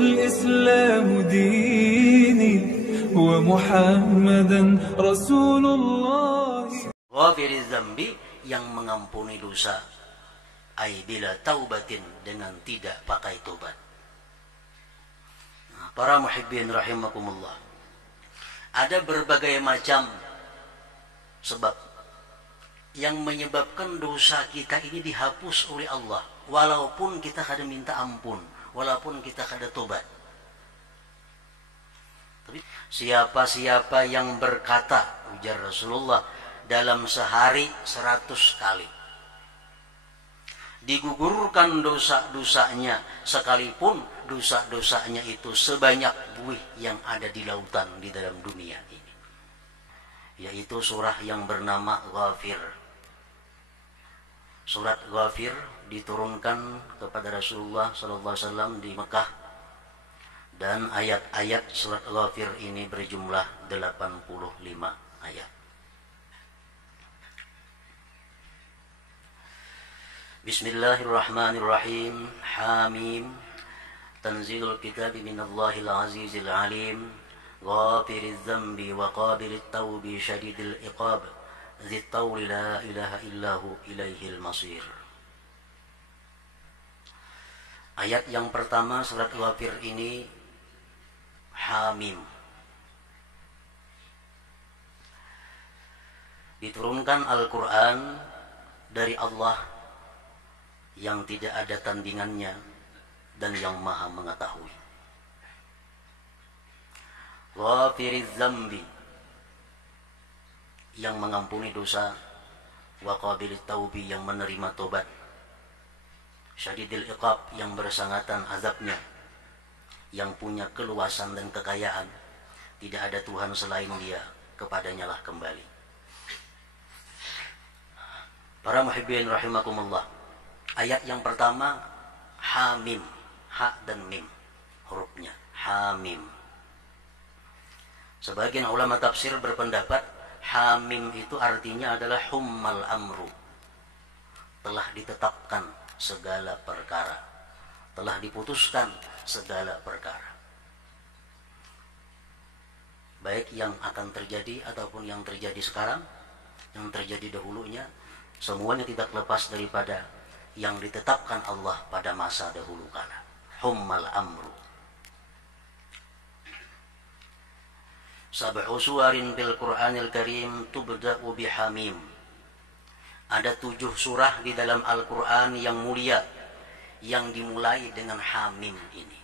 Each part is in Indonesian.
والإسلام ديني ومحمدا رسول الله. Ghafir dzambi, yang mengampuni dosa, ai bila taubatin, dengan tidak pakai tobat. Nah, para muhibbin rahimakumullah, ada berbagai macam sebab yang menyebabkan dosa kita ini dihapus oleh Allah, walaupun kita kada minta ampun, walaupun kita kada tobat. Tapi siapa-siapa yang berkata, ujar Rasulullah, dalam sehari 100 kali, digugurkan dosa-dosanya, sekalipun dosa-dosanya itu sebanyak buih yang ada di lautan di dalam dunia ini. Yaitu surah yang bernama Ghafir. Surat Ghafir diturunkan kepada Rasulullah SAW di Mekah, dan ayat-ayat surat Ghafir ini berjumlah 85 ayat. Bismillahirrahmanirrahim. Hamim. Tanzilul kitabi minallahil azizil alim. Ghafiriz zambi wa qabilit tawbi syadidil iqab. Dzit tawli la ilaha illahu ilaihil masir. Ayat yang pertama surat Ghafir ini Hamim. Diturunkan Al-Quran dari Allah yang tidak ada tandingannya dan yang maha mengetahui. Ghafiriz zambi, yang mengampuni dosa, wa qabilit taubi, yang menerima tobat, syadidil iqab, yang bersangatan azabnya, yang punya keluasan dan kekayaan, tidak ada Tuhan selain Dia, kepadanya lah kembali. Para muhibbin rahimakumullah, ayat yang pertama Hamim, ha dan mim hurufnya, Hamim. Sebagian ulama tafsir berpendapat Hamim itu artinya adalah hummal amru, telah ditetapkan segala perkara, telah diputuskan segala perkara, baik yang akan terjadi ataupun yang terjadi sekarang, yang terjadi dahulunya, semuanya tidak lepas daripada yang ditetapkan Allah pada masa dahulu kala. Hummal amru. Sab'u suwarin fil Qur'anil Karim tubda'u bihamim. Ada 7 surah di dalam Al-Quran yang mulia yang dimulai dengan Hamim ini.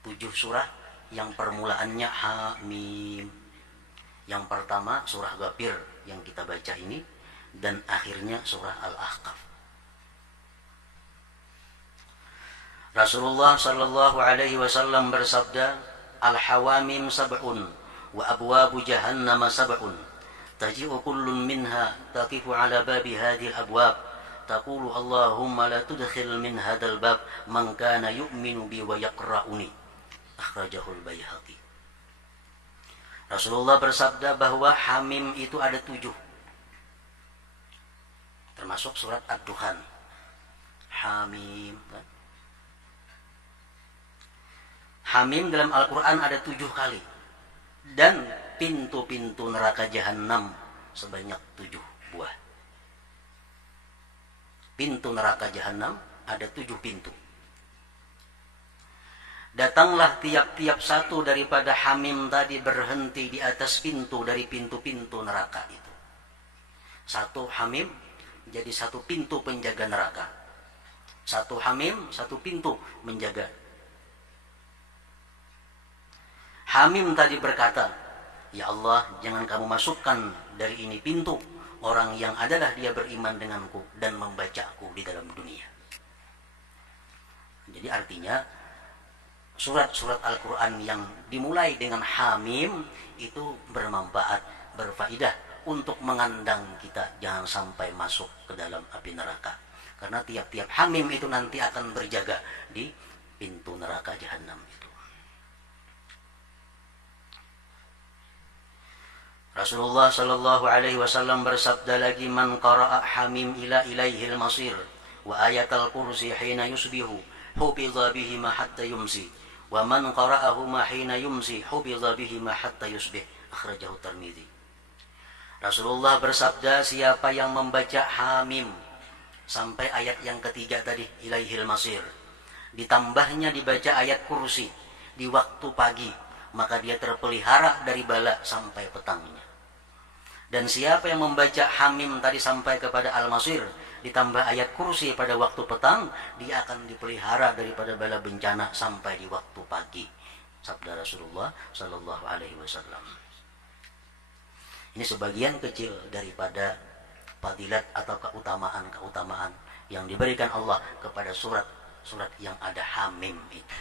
7 surah yang permulaannya Hamim. Yang pertama surah Ghafir yang kita baca ini, dan akhirnya surah Al-Ahqaf. Rasulullah sallallahu alaihi wasallam bersabda, Al-hawamim sab'un wa abwabu jahannam sab'un taji'u kullun minha taqifu ala babi hadhihi al-abwab taqulu Allahumma la tudkhil min hadzal bab man kana yu'minu bi wa yaqra'uni. Akhrajahul Baihaqi. Rasulullah bersabda bahwa Hamim itu ada 7, termasuk surat Ad-Dukhan. Hamim. Hamim dalam Al-Quran ada 7 kali. Dan pintu-pintu neraka jahanam sebanyak 7 buah. Pintu neraka jahanam ada 7 pintu. Datanglah tiap-tiap satu daripada Hamim tadi berhenti di atas pintu dari pintu-pintu neraka itu. Satu Hamim jadi 1 pintu penjaga neraka. 1 Hamim, 1 pintu menjaga. Hamim tadi berkata, ya Allah, jangan kamu masukkan dari ini pintu orang yang adalah dia beriman denganku dan membacaku di dalam dunia. Jadi artinya surat-surat Al-Quran yang dimulai dengan Hamim itu bermanfaat, berfaedah untuk mengandang kita jangan sampai masuk ke dalam api neraka. Karena tiap-tiap Hamim itu nanti akan berjaga di pintu neraka jahanam itu. Rasulullah sallallahu alaihi wasallam bersabda lagi, man qara'a Hamim ila ilaihil masir wa ayatal kursi hina yusbihu hufidha bihima hatta yumsi wa man qara'ahuma hina yumsi hufidha bihima hatta yusbih. Akhrajahu Tirmidzi. Rasulullah bersabda, siapa yang membaca Hamim sampai ayat yang ketiga tadi, ilaihil masir, ditambahnya dibaca ayat kursi di waktu pagi, maka dia terpelihara dari bala sampai petangnya. Dan siapa yang membaca Hamim tadi sampai kepada Al-Masir, ditambah ayat kursi pada waktu petang, dia akan dipelihara daripada bala bencana sampai di waktu pagi. Sabda Rasulullah Sallallahu Alaihi Wasallam. Ini sebagian kecil daripada fadilat atau keutamaan-keutamaan yang diberikan Allah kepada surat-surat yang ada Hamim itu.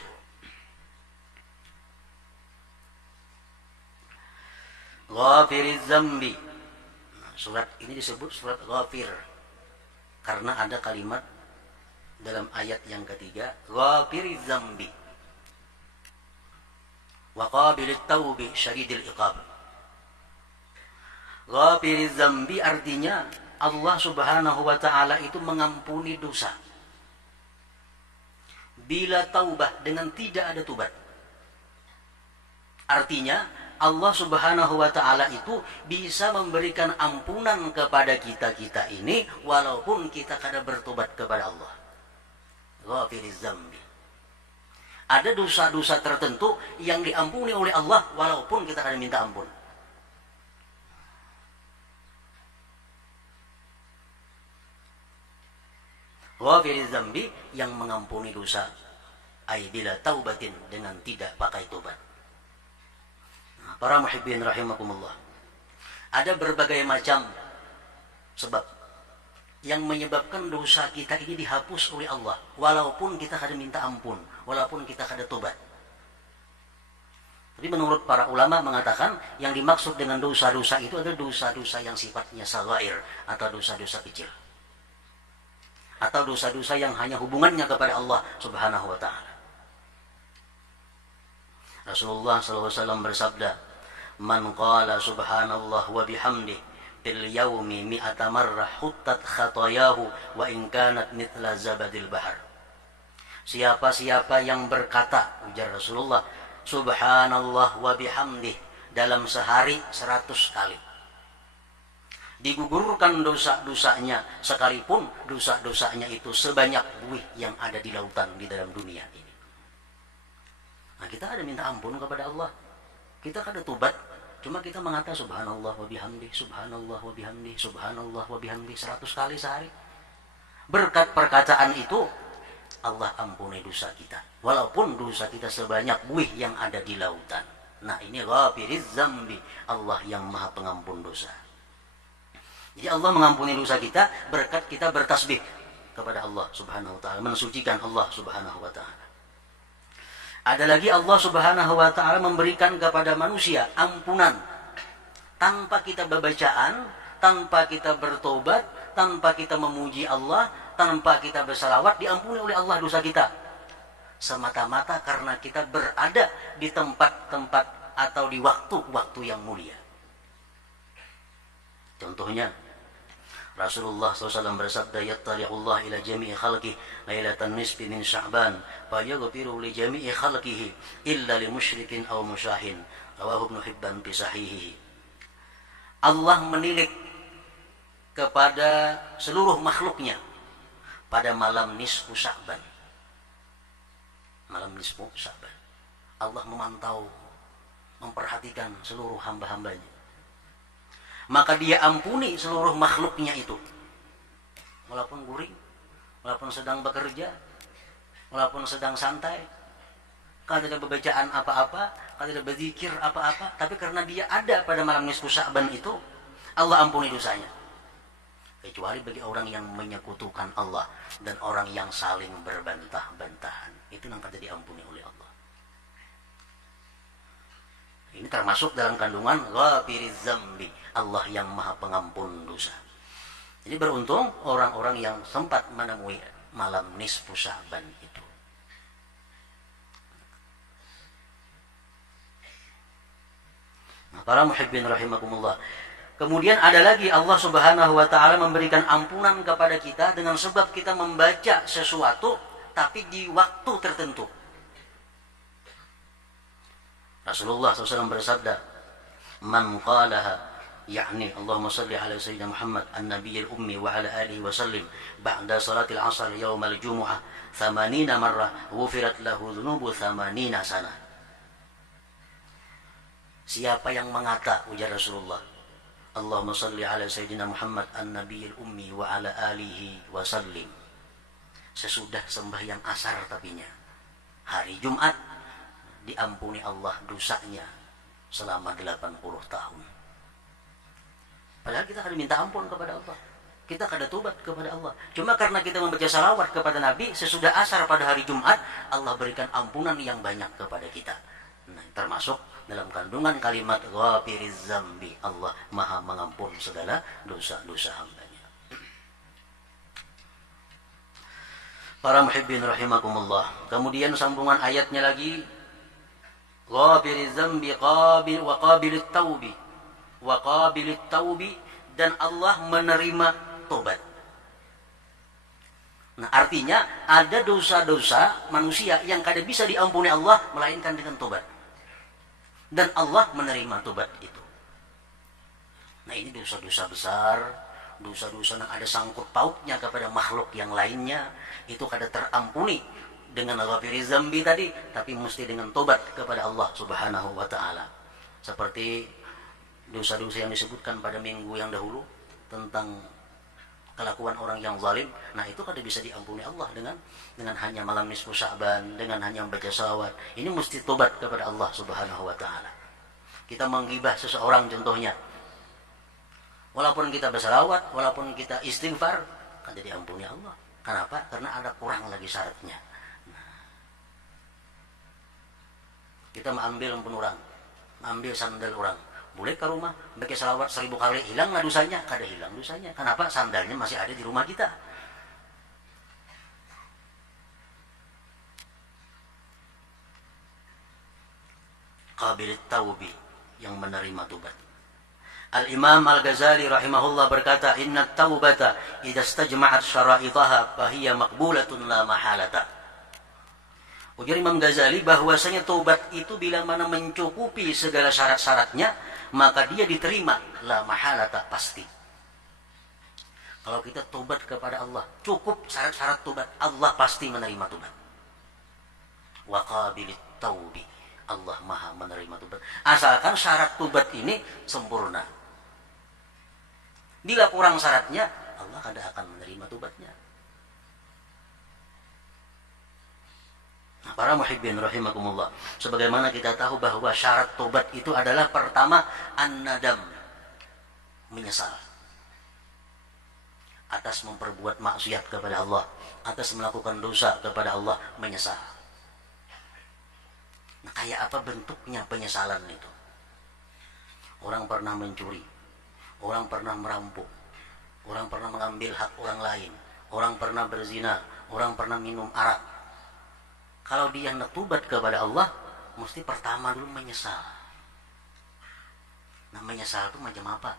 Ghafiriz Zambi. Surat ini disebut surat Ghafir karena ada kalimat dalam ayat yang ketiga, Ghafiriz Zambi wa qabilit taubi syadidil iqab. Ghafiriz Zambi artinya Allah Subhanahu wa taala itu mengampuni dosa bila taubah, dengan tidak ada tobat. Artinya Allah Subhanahu wa taala itu bisa memberikan ampunan kepada kita-kita ini walaupun kita kada bertobat kepada Allah. Ghafiriz Zambi. Ada dosa-dosa tertentu yang diampuni oleh Allah walaupun kita kada minta ampun. Ghafiriz Zambi, yang mengampuni dosa ai bila taubatin, dengan tidak pakai tobat. Para muhibbin rahimakumullah, ada berbagai macam sebab yang menyebabkan dosa kita ini dihapus oleh Allah walaupun kita kada minta ampun, walaupun kita kada tobat. Tapi menurut para ulama mengatakan yang dimaksud dengan dosa-dosa itu adalah dosa-dosa yang sifatnya saghair atau dosa-dosa kecil, atau dosa-dosa yang hanya hubungannya kepada Allah Subhanahu wa taala. Rasulullah SAW bersabda, man qala subhanallah wa bihamdih fil yaumi mi'ata marrah huttat khatayahu wa in kanat mithla zabadil bahar. Siapa-siapa yang berkata, ujar Rasulullah, subhanallah wa bihamdih dalam sehari 100 kali, digugurkan dosa-dosanya sekalipun dosa-dosanya itu sebanyak buih yang ada di lautan di dalam dunia ini. Nah, kita ada minta ampun kepada Allah, kita kada tobat, cuma kita mengatakan subhanallah wa bihamdi, subhanallah wa bihamdi, subhanallah wa bihamdi 100 kali sehari. Berkat perkataan itu Allah ampuni dosa kita walaupun dosa kita sebanyak buih yang ada di lautan. Nah, ini Ghafiriz Zambi, Allah yang Maha Pengampun dosa. Jadi Allah mengampuni dosa kita berkat kita bertasbih kepada Allah Subhanahu wa taala, mensucikan Allah Subhanahu wa taala. Ada lagi Allah Subhanahu wa taala memberikan kepada manusia ampunan tanpa kita berbacaan, tanpa kita bertobat, tanpa kita memuji Allah, tanpa kita bersalawat, diampuni oleh Allah dosa kita. Semata-mata karena kita berada di tempat-tempat atau di waktu-waktu yang mulia. Contohnya Rasulullah SAW bersabda, yattali'ullah ila jami'i khalqih lailatan nisfi min sya'ban fayaghfiru li jami'i khalqihi illa li musyrikin aw musyahin. Rawahu Ibnu Hibban fi sahihihi. Allah menilik kepada seluruh makhluknya pada malam nisfu Sya'ban. Malam nisfu Sya'ban. Allah memantau, memperhatikan seluruh hamba-hambanya. Maka dia ampuni seluruh makhluknya itu. Walaupun guring, walaupun sedang bekerja, walaupun sedang santai, kalau tidak berbacaan apa-apa, kalau tidak berzikir apa-apa, tapi karena dia ada pada malam nisfu Sya'ban itu, Allah ampuni dosanya. Kecuali bagi orang yang menyekutukan Allah dan orang yang saling berbantah-bantahan, itu yang akan diampuni oleh Allah. Ini termasuk dalam kandungan Ghafiriz Zambi, Allah yang Maha Pengampun dosa. Jadi beruntung orang-orang yang sempat menemui malam nisfu Sya'ban itu. Nah, para muhibbin rahimakumullah. Kemudian ada lagi Allah Subhanahu wa taala memberikan ampunan kepada kita dengan sebab kita membaca sesuatu tapi di waktu tertentu. Rasulullah SAW bersabda, "Man qalaha," yakni Allahumma salli ala Sayyidina Muhammad an-Nabiyil Ummi wa ala alihi wa sallim ba'da salatil asr yawmal jumu'ah 80 marrah ghufirat lahu dhunubu 80 sanah. Siapa yang mengata, ujar Rasulullah, Allahumma salli ala Sayyidina Muhammad an-Nabiyil Ummi wa ala alihi wa sallim, sesudah sembahyang asar tapinya hari Jumat, diampuni Allah dosanya selama 80 tahun. Padahal kita kada minta ampun kepada Allah, kita kada tobat kepada Allah. Cuma karena kita membaca salawat kepada Nabi sesudah asar pada hari Jumat, Allah berikan ampunan yang banyak kepada kita. Nah, termasuk dalam kandungan kalimat ghafiriz zambi, Allah maha mengampun segala dosa-dosa hambanya. Para muhibbin rahimakumullah. Kemudian sambungan ayatnya lagi, ghafiriz zambi wa qabilit taubi wa qabilit taubi, dan Allah menerima tobat. Nah, artinya ada dosa-dosa manusia yang kada bisa diampuni Allah melainkan dengan tobat. Dan Allah menerima tobat itu. Nah, ini dosa-dosa besar, dosa-dosa yang ada sangkut pautnya kepada makhluk yang lainnya, itu kada terampuni dengan ghafiriz zambi tadi, tapi mesti dengan tobat kepada Allah Subhanahu wa taala. Seperti dosa-dosa yang disebutkan pada minggu yang dahulu tentang kelakuan orang yang zalim. Nah, itu kada bisa diampuni Allah dengan hanya malam nisfu Sya'ban, dengan hanya membaca salawat. Ini mesti tobat kepada Allah Subhanahu wa taala. Kita menggibah seseorang contohnya, walaupun kita bersalawat, walaupun kita istighfar, kada diampuni Allah. Kenapa? Karena ada kurang lagi syaratnya. Kita mengambil ampun orang, mengambil sandal orang, boleh ke rumah baca salawat 1000 kali, hilang nggak dosanya? Kada hilang dosanya. Kenapa? Sandalnya masih ada di rumah kita. Qabilit taubi, yang menerima tobat. Al-Imam Al-Ghazali rahimahullah berkata, "Inna taubata idza istajma'at syara'itaha fahiya maqbulatun la mahalata." Ujar Imam Ghazali bahwasanya tobat itu bila mana mencukupi segala syarat-syaratnya, maka dia diterima la mahalata, pasti. Kalau kita tobat kepada Allah, cukup syarat-syarat tobat, Allah pasti menerima tobat. Wa qabilit taubi, Allah maha menerima tobat. Asalkan syarat tobat ini sempurna. Bila kurang syaratnya, Allah kada akan menerima tobatnya. Nah, para muhibbin rahimakumullah, sebagaimana kita tahu bahwa syarat tobat itu adalah pertama an-nadam, menyesal atas memperbuat maksiat kepada Allah, atas melakukan dosa kepada Allah, menyesal. Nah, kayak apa bentuknya penyesalan itu? Orang pernah mencuri, orang pernah merampok, orang pernah mengambil hak orang lain, orang pernah berzina, orang pernah minum arak. Kalau dia hendak tobat kepada Allah, mesti pertama dulu menyesal. Nah, menyesal itu macam apa?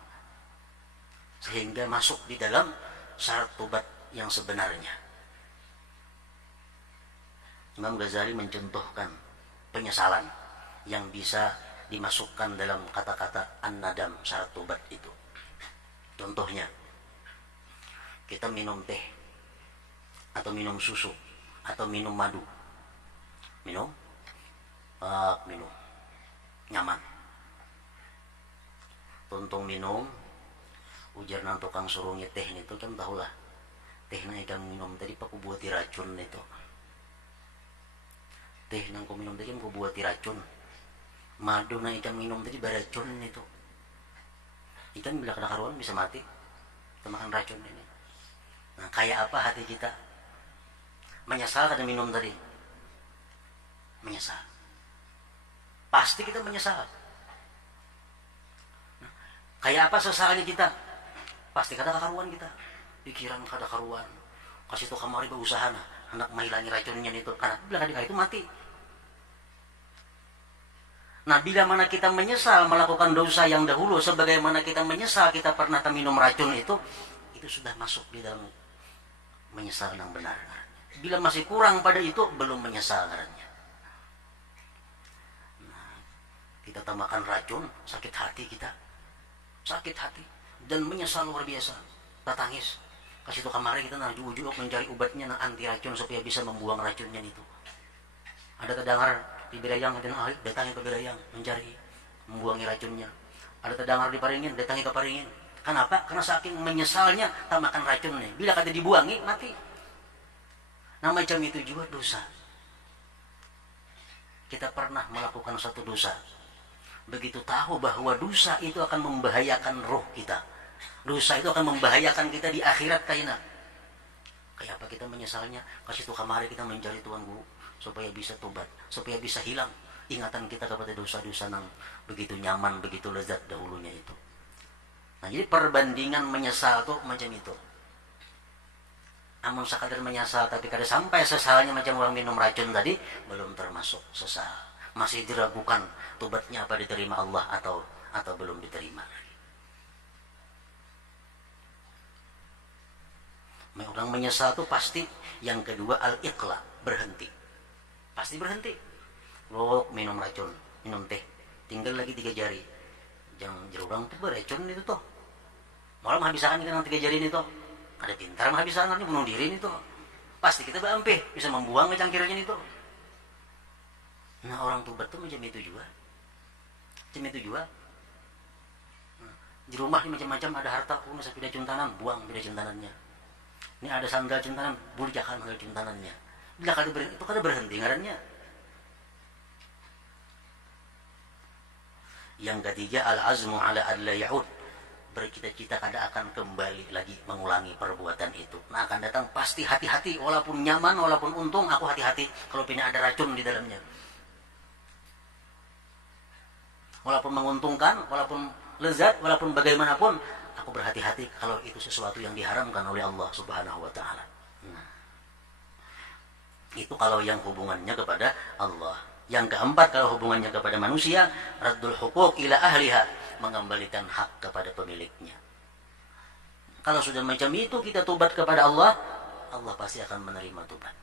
Sehingga masuk di dalam syarat tobat yang sebenarnya. Imam Ghazali mencontohkan penyesalan yang bisa dimasukkan dalam kata-kata an-nadam, syarat tobat itu. Contohnya, kita minum teh, atau minum susu, atau minum madu. Minum nyaman, tuntung minum, ujar nang tukang suruhnya teh itu kan tahulah teh nang ikan minum tadi pak buat racun itu, teh nang ku minum tadi ku buat racun, madu nang ikan minum tadi beracun itu, ikan bila kena karuan bisa mati kemakan racun ini. Nah, kayak apa hati kita? Menyesal karena minum tadi, menyesal, pasti kita menyesal. Nah, kayak apa sesalnya kita? Pasti kada karuan kita, pikiran kada karuan, kasih tuh kamari berusaha hendak menghilangi racunnya itu, karena bila kada itu mati. Nah, bila mana kita menyesal melakukan dosa yang dahulu, sebagaimana kita menyesal kita pernah minum racun itu sudah masuk di dalam menyesal yang benar. Bila masih kurang pada itu, belum menyesal ngarannya. Nah, kita tambahkan racun, sakit hati kita. Sakit hati. Dan menyesal luar biasa. Tak tangis. Kasih tukang mari kita nah ujung-ujung mencari obatnya nah anti racun supaya bisa membuang racunnya itu. Ada terdengar di Birayang, datangi ke Birayang mencari, membuangi racunnya. Ada terdengar di Paringin, datangi ke Paringin. Kenapa? Karena saking menyesalnya tak makan racunnya. Bila kata dibuangi, mati. Nah macam itu juga dosa. Kita pernah melakukan satu dosa. Begitu tahu bahwa dosa itu akan membahayakan roh kita. Dosa itu akan membahayakan kita di akhirat kaina. Kayak apa kita menyesalnya? Kasih tuh kamari kita mencari Tuhan Guru supaya bisa tobat, supaya bisa hilang ingatan kita kepada dosa-dosa yang begitu nyaman, begitu lezat dahulunya itu. Nah jadi perbandingan menyesal tuh macam itu. Namun sekadar menyesal tapi kada sampai sesalnya macam orang minum racun tadi, belum termasuk sesal. Masih diragukan tobatnya apa diterima Allah atau belum diterima. Orang menyesal tuh pasti yang kedua al-iqla, berhenti. Pasti berhenti. Lo minum racun, minum teh, tinggal lagi 3 jari. Jangan jerurang tuh beracun itu tuh. Malah menghabiskan kita 3 jari ini tuh. Ada pintar menghabiskan nanti bunuh diri ini tuh. Pasti kita berampih bisa membuang cangkirnya itu. Nah orang tobat tuh macam itu juga. Macam itu juga. Nah, di rumah ini macam-macam ada harta, punya sepeda juntanan, buang sepeda juntanannya. Ini ada sandal juntanan, burjakan sandal juntanannya. Bila itu kada berhenti ngarannya. Yang ketiga al-azmu ala alla ya'ud. Bercita-cita kada akan kembali lagi mengulangi perbuatan itu. Nah akan datang pasti hati-hati, walaupun nyaman, walaupun untung, aku hati-hati kalau punya ada racun di dalamnya. Walaupun menguntungkan, walaupun lezat, walaupun bagaimanapun, aku berhati-hati kalau itu sesuatu yang diharamkan oleh Allah Subhanahu wa taala. Nah, itu kalau yang hubungannya kepada Allah. Yang keempat kalau hubungannya kepada manusia, raddul huquq ila ahliha, mengembalikan hak kepada pemiliknya. Kalau sudah macam itu kita tobat kepada Allah, Allah pasti akan menerima tobat.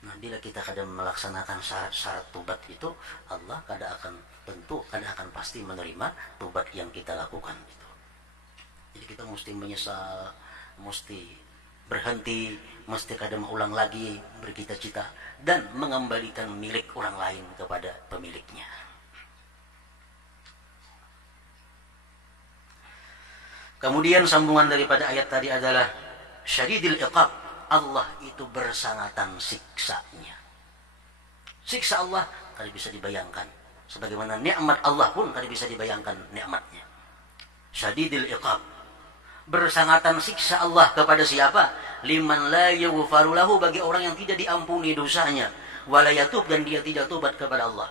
Nah, bila kita kadang melaksanakan syarat-syarat tobat itu, Allah tentu akan pasti menerima tobat yang kita lakukan itu. Jadi kita mesti menyesal, mesti berhenti, mesti kadang ulang lagi bercita-cita dan mengembalikan milik orang lain kepada pemiliknya. Kemudian sambungan daripada ayat tadi adalah syadidil iqab. Allah itu bersangatan siksanya. Siksa Allah kada bisa dibayangkan. Sebagaimana nikmat Allah pun kada bisa dibayangkan nikmatnya. Syadidil iqab. Bersangatan siksa Allah kepada siapa? Liman la yughfaru lahu, bagi orang yang tidak diampuni dosanya. Wala yatub, dan dia tidak tobat kepada Allah.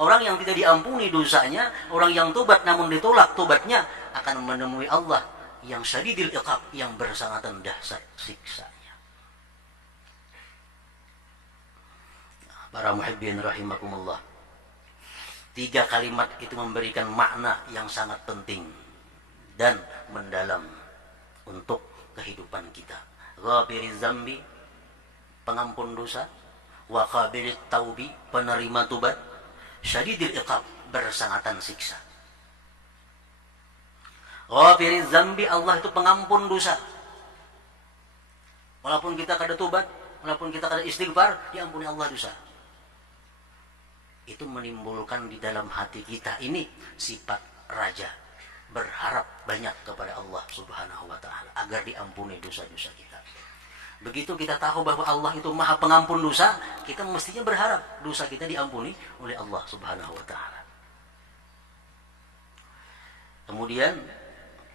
Orang yang tidak diampuni dosanya, orang yang tobat namun ditolak tobatnya, akan menemui Allah yang syadidil iqab, yang bersangatan dahsyat siksanya. Para muhibbin rahimakumullah. 3 kalimat itu memberikan makna yang sangat penting dan mendalam untuk kehidupan kita. Ghafiriz zambi, pengampun dosa. Wa qabilit taubi, penerima tobat. Syadidil iqab, bersangatan siksa. Ghafiriz zambi, Allah itu pengampun dosa. Walaupun kita kada tobat, walaupun kita kada istighfar, diampuni Allah dosa. Itu menimbulkan di dalam hati kita ini sifat raja, berharap banyak kepada Allah Subhanahu wa taala agar diampuni dosa-dosa kita. Begitu kita tahu bahwa Allah itu Maha Pengampun dosa, kita mestinya berharap dosa kita diampuni oleh Allah Subhanahu wa taala. Kemudian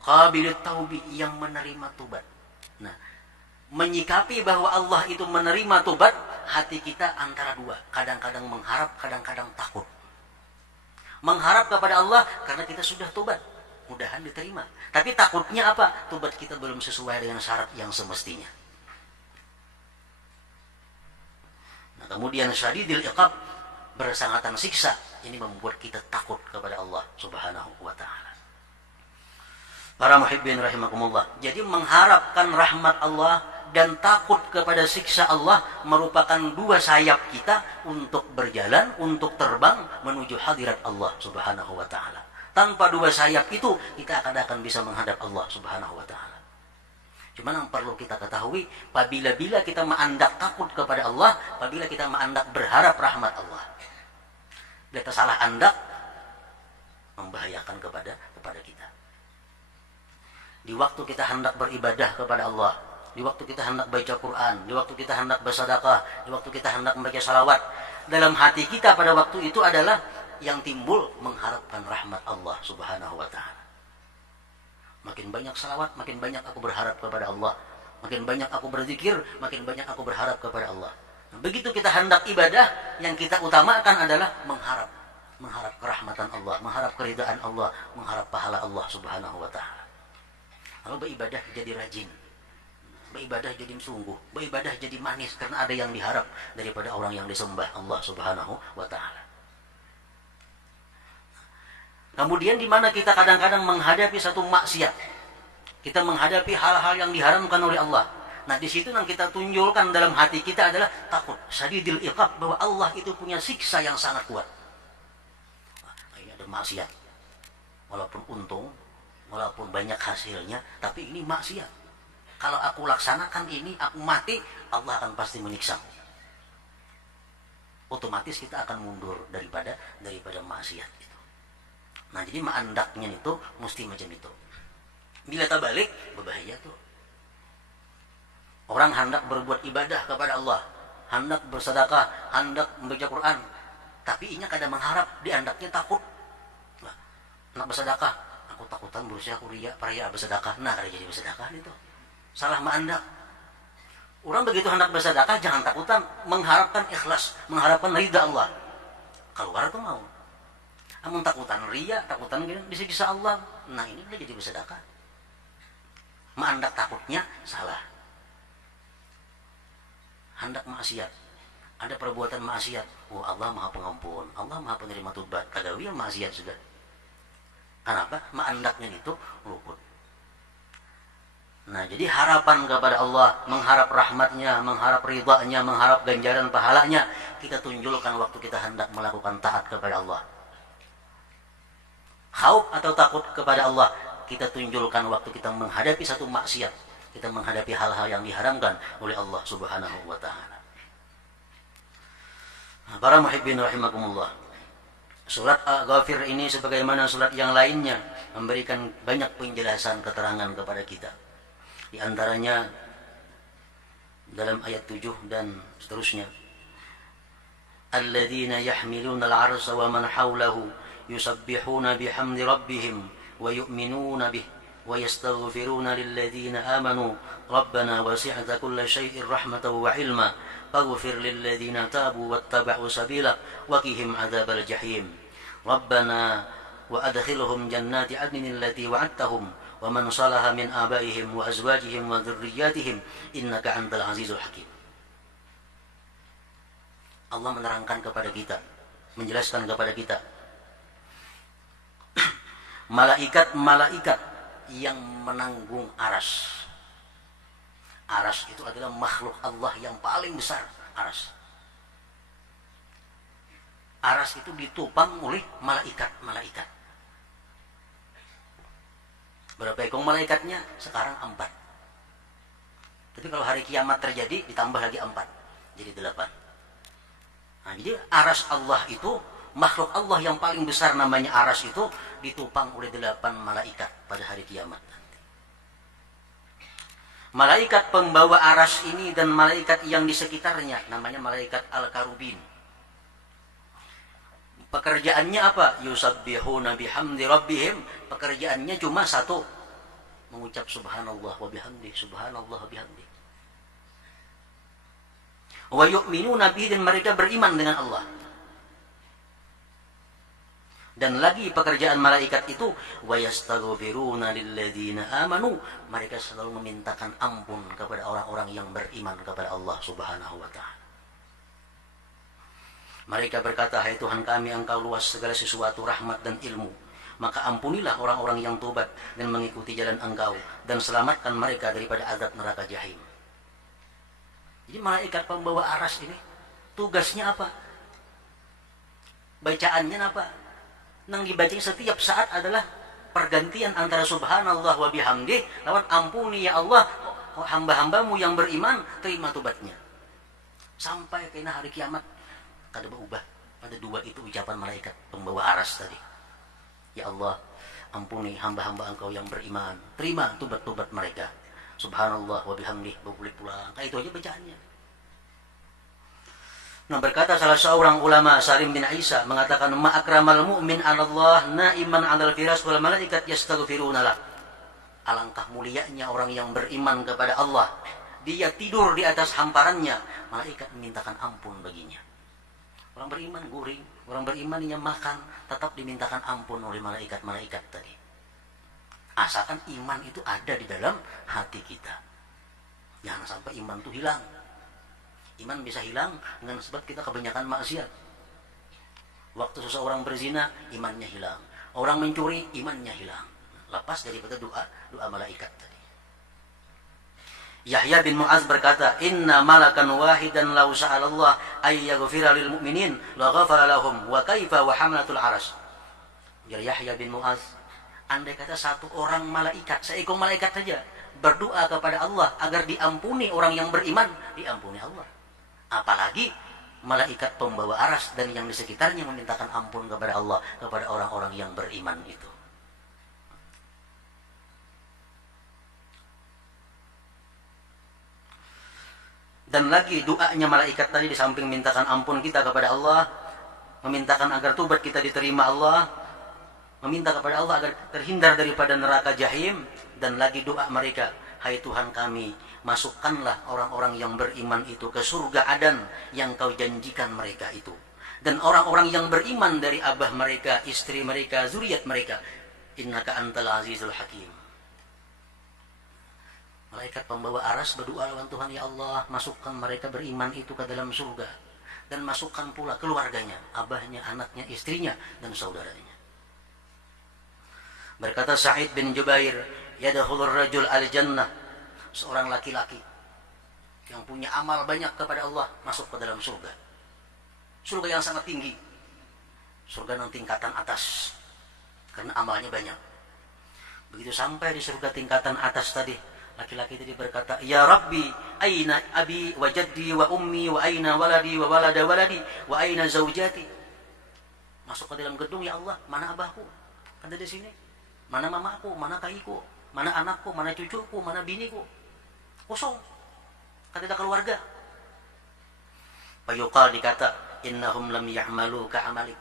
qabilit taubi, yang menerima tobat. Nah, menyikapi bahwa Allah itu menerima tobat, hati kita antara dua, kadang-kadang mengharap, kadang-kadang takut. Mengharap kepada Allah karena kita sudah tobat, mudahan diterima. Tapi takutnya apa? Tobat kita belum sesuai dengan syarat yang semestinya. Nah, kemudian syadidil iqab, bersangatan siksa, ini membuat kita takut kepada Allah Subhanahu wa taala. Para muhibbin rahimakumullah. Jadi mengharapkan rahmat Allah dan takut kepada siksa Allah merupakan dua sayap kita untuk berjalan, untuk terbang menuju hadirat Allah Subhanahu wa taala. Tanpa dua sayap itu kita akan bisa menghadap Allah Subhanahu wa taala. Cuma yang perlu kita ketahui, apabila kita mengandak takut kepada Allah, apabila kita mengandak berharap rahmat Allah, bila kita salah andak, membahayakan kepada kita. Di waktu kita hendak beribadah kepada Allah, di waktu kita hendak baca Quran, di waktu kita hendak bersedekah, di waktu kita hendak membaca salawat, dalam hati kita pada waktu itu adalah yang timbul mengharapkan rahmat Allah Subhanahu wa taala. Makin banyak salawat, makin banyak aku berharap kepada Allah. Makin banyak aku berzikir, makin banyak aku berharap kepada Allah. Nah, begitu kita hendak ibadah, yang kita utamakan adalah mengharap kerahmatan Allah, mengharap keridaan Allah, mengharap pahala Allah Subhanahu wa taala. Lalu beribadah jadi rajin, beribadah jadi sungguh, beribadah jadi manis karena ada yang diharap daripada orang yang disembah Allah Subhanahu wa taala. Kemudian di mana kita kadang-kadang menghadapi satu maksiat, kita menghadapi hal-hal yang diharamkan oleh Allah. Nah, di situ yang kita tunjukkan dalam hati kita adalah takut, syadidil iqab, bahwa Allah itu punya siksa yang sangat kuat. Nah, ini ada maksiat, walaupun untung, walaupun banyak hasilnya, tapi ini maksiat. Kalau aku laksanakan ini, aku mati, Allah akan pasti menyiksa. Otomatis kita akan mundur daripada maksiat. Nah, jadi mandaknya itu mesti macam itu. Bila tak balik, berbahaya tuh. Orang hendak berbuat ibadah kepada Allah, hendak bersedekah, hendak membaca Quran, tapi inya kadang mengharap, diandaknya takut. Nah, hendak bersedekah, aku takutan berusaha kuria, peraya bersedekah. Nah, kada jadi bersedekah itu. Salah mandak. Orang begitu hendak bersedekah, jangan takutan, mengharapkan ikhlas, mengharapkan ridha Allah. Keluar tuh mau. Namun takutan ria, takutan disiksa Allah. Nah, ini udah jadi bersedekah. Mandak takutnya salah. Hendak maksiat, ada perbuatan maksiat. Oh, Allah Maha Pengampun, Allah Maha Penerima Tobat. Kadawi maksiat sudah. Kenapa? Mandaknya itu luput. Nah, jadi harapan kepada Allah, mengharap rahmatnya, mengharap ridhanya, mengharap ganjaran pahalanya, kita tunjukkan waktu kita hendak melakukan taat kepada Allah. Khauf atau takut kepada Allah kita tunjukkan waktu kita menghadapi satu maksiat, kita menghadapi hal-hal yang diharamkan oleh Allah Subhanahu wa taala. Para muhibbin rahimakumullah. Surat Al-Ghafir ini sebagaimana surat yang lainnya memberikan banyak penjelasan keterangan kepada kita. Di antaranya dalam ayat 7 dan seterusnya. Alladzina yahmiluna al-'arsha wa man hawlahu yusabbihuna bihamdi rabbihim wa yu'minuna bih wa yastaghfiruna lilladhina amanu rabbana wasi'ta kulla syai'in rahmatan wa 'ilma faghfir lilladhina tabu wattaba'u sabilak wa qihim 'adzabal jahim rabbana wa adkhilhum jannati 'adnin allati wa'adtahum wa man salaha min abaihim wa azwajihim wa dhurriyyatihim innaka antal azizul hakim. Allah menerangkan kepada kita, menjelaskan kepada kita malaikat-malaikat yang menanggung aras. Aras itu adalah makhluk Allah yang paling besar. Aras itu ditopang oleh malaikat-malaikat. Berapa ekor malaikatnya? Sekarang 4. Tapi kalau hari kiamat terjadi ditambah lagi 4, jadi 8. Nah, jadi aras Allah itu, makhluk Allah yang paling besar namanya aras itu ditopang oleh 8 malaikat pada hari kiamat nanti. Malaikat pembawa aras ini dan malaikat yang di sekitarnya namanya malaikat Al-Karubin. Pekerjaannya apa? Yusabbihuna bihamdi rabbihim. Pekerjaannya cuma satu, mengucap subhanallah wa bihamdi, subhanallah wa bihamdi. Wa yu'minuna bihi, dan mereka beriman dengan Allah. Dan lagi pekerjaan malaikat itu wa yastaghfiruna lilladzina amanu, mereka selalu memintakan ampun kepada orang-orang yang beriman kepada Allah Subhanahu wa taala. Mereka berkata, hai Tuhan kami, Engkau luas segala sesuatu rahmat dan ilmu. maka ampunilah orang-orang yang tobat dan mengikuti jalan Engkau, dan selamatkan mereka daripada azab neraka jahim. Jadi malaikat pembawa aras ini tugasnya apa? Bacaannya apa? Nang dibaca setiap saat adalah pergantian antara subhanallah wa bihamdih lawan ampuni ya Allah hamba-hambamu yang beriman, terima tobatnya. Sampai kena hari kiamat kada berubah pada dua itu ucapan malaikat pembawa aras tadi. Ya Allah, ampuni hamba-hamba Engkau yang beriman, terima tobat-tobat mereka. Subhanallah wa bihamdih, boleh pulang. Kayak itu aja bacaannya. Nah, berkata salah seorang ulama, Salim bin Isa, mengatakan ma akramal mu'min 'ala Allah naiman 'alal firas wal malaikat yastaghfiruna lah. Alangkah mulianya orang yang beriman kepada Allah. Dia tidur di atas hamparannya, malaikat memintakan ampun baginya. Orang beriman guring, orang beriman dia makan, tetap dimintakan ampun oleh malaikat-malaikat tadi. Asalkan iman itu ada di dalam hati kita. Jangan sampai iman itu hilang. Iman bisa hilang dengan sebab kita kebanyakan maksiat. Waktu seseorang berzina, imannya hilang. Orang mencuri, imannya hilang. Lepas daripada doa malaikat tadi. Yahya bin Mu'az berkata, inna malakan wahidan law sa'alallah ay yaghfira lil mu'minin la ghafara lahum wa kaifa wa hamlatul aras. Jadi Yahya bin Mu'az, andai kata satu orang malaikat, seekor malaikat saja berdoa kepada Allah agar diampuni orang yang beriman, diampuni Allah. Apalagi malaikat pembawa aras dan yang di sekitarnya memintakan ampun kepada Allah, kepada orang-orang yang beriman itu. Dan lagi doanya malaikat tadi di samping mintakan ampun kita kepada Allah, memintakan agar tobat kita diterima Allah, meminta kepada Allah agar terhindar daripada neraka jahim, dan lagi doa mereka, hai Tuhan kami, masukkanlah orang-orang yang beriman itu ke surga Adan yang Kau janjikan mereka itu. Dan orang-orang yang beriman dari abah mereka, istri mereka, zuriat mereka, innaka antal azizul hakim. Malaikat pembawa aras berdoa lawan Tuhan, ya Allah, masukkan mereka beriman itu ke dalam surga. Dan masukkan pula keluarganya, abahnya, anaknya, istrinya, dan saudaranya. Berkata Sa'id bin Jubair, yadkhulur rajul al-jannah, seorang laki-laki yang punya amal banyak kepada Allah masuk ke dalam surga. Surga yang sangat tinggi. Surga yang tingkatan atas. Karena amalnya banyak. Begitu sampai di surga tingkatan atas tadi, laki-laki tadi berkata, ya Rabbi, aina abi wa jaddi wa ummi wa aina waladi wa walada waladi wa aina zaujati. Masuk ke dalam gedung, ya Allah, mana abahku? Kan di sini. Mana mamaku, mana kakiku, mana anakku, mana cucuku, mana biniku? Kosong. Kan tidak keluarga. Payuqal dikata, innahum lam ya'malu ka'amalik.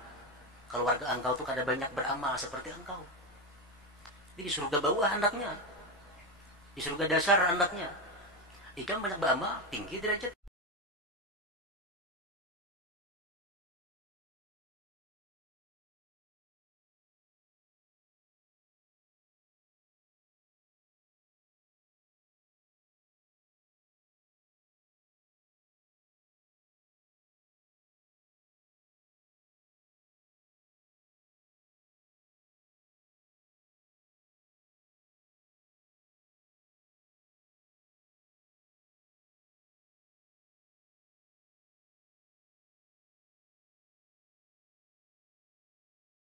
Keluarga engkau tuh kada banyak beramal seperti engkau. Jadi di surga bawah hendaknya. Di surga dasar hendaknya. Ikan banyak beramal, tinggi derajat.